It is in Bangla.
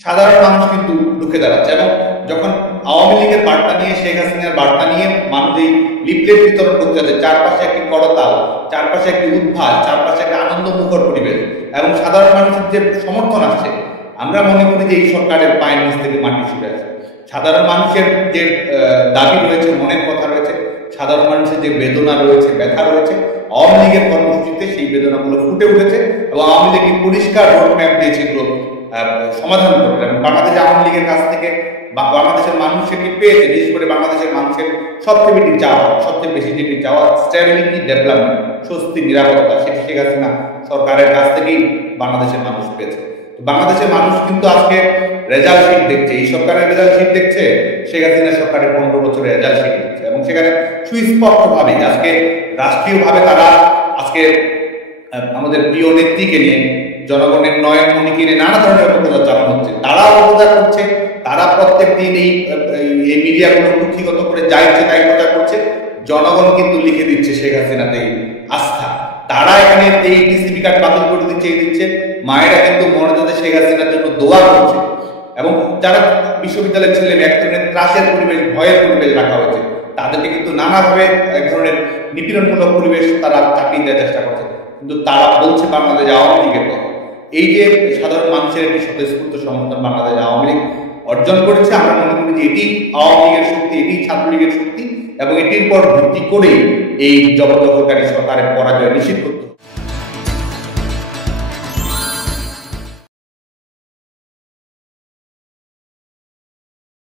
সাধারণ মানুষ কিন্তু রুখে দাঁড়াচ্ছে। এবং যখন আওয়ামী লীগের বার্তা নিয়ে, শেখ হাসিনার বার্তা নিয়ে মানুষ এই লিফলেট বিতরণ করতে যাচ্ছে, চারপাশে একটি করতাল, চারপাশে একটি উদ্ভাস, চারপাশে একটা আনন্দমুখর পরিবেশ এবং সাধারণ মানুষের যে সমর্থন আসছে, আমরা মনে করি যে এই সরকারের পায়ের নিচ থেকে মাটি ছুটে আছে। সাধারণ মানুষের যে দাবি রয়েছে, মনের কথা রয়েছে, সাধারণ মানুষের যে বেদনা রয়েছে, ব্যথা রয়েছে, আওয়ামী লীগের কর্মসূচিতে সেই বেদনাগুলো ফুটে উঠেছে এবং আওয়ামী লীগ পরিষ্কার রোডম্যাপ দিয়েছে এগুলো সমাধান করবে। এবং বাংলাদেশ আওয়ামী লীগের কাছ থেকে বাংলাদেশের মানুষ সেটি পেয়েছে। বিশেষ করে বাংলাদেশের মানুষের সবচেয়ে বেশি চাওয়া, সবচেয়ে বেশি যেটি চাওয়া, স্ট্যাবিলিটি, ডেভেলপমেন্ট, স্বস্তি, নিরাপত্তা, সেটি শেখ হাসিনা সরকারের কাছ থেকেই বাংলাদেশের মানুষ পেয়েছে। বাংলাদেশের মানুষ কিন্তু আজকে রেজাল্ট শিট দেখছে, এই সরকারের রেজাল্ট শিট দেখছে, শেখ হাসিনা সরকারের 15 বছরের রেজাল্ট শিট দেখছে এবং সেখানে সুস্পষ্টভাবে আজকে রাষ্ট্রীয়ভাবে তারা আজকে আমাদের প্রিয় নেত্রীকে নিয়ে, জনগণের নয়নমণিকে নিয়ে নানা ধরনের অপপ্রচার চালানো হচ্ছে। তারা অপপ্রচার করছে, তারা প্রত্যেক দিন এই মিডিয়াগুলো কুক্ষিগত করে যা ইচ্ছে তাই প্রচার করছে। জনগণ কিন্তু লিখে দিচ্ছে শেখ হাসিনাতে আস্থা। তারা এখানে এই টিসিবি কার্ড বাতিল করে দিচ্ছে। মায়েরা কিন্তু মনে শেখ হাসিনার জন্য দোয়া করছে এবং যারা বিশ্ববিদ্যালয়ের ছেলে এক ধরনের ত্রাসের পরিবেশ, ভয়ের পরিবেশ রাখা হয়েছে, তাদেরকে কিন্তু নানাভাবে এক ধরনের নিপীড়নমূলক পরিবেশ তারা চাপিয়ে দেওয়ার চেষ্টা করছে। কিন্তু তারা বলছে বাংলাদেশ আওয়ামী লীগের কথা। এই যে সাধারণ মানুষের একটি স্বতঃস্ফূর্ত সমর্থন বাংলাদেশ আওয়ামী লীগ অর্জন করেছে, আমরা মনে করি যে এটি আওয়ামী লীগের শক্তি, এটি ছাত্রলীগের শক্তি এবং এটির পর ভিত্তি করেই এই জবরদখলকারী সরকারের পরাজয় নিশ্চিত করতে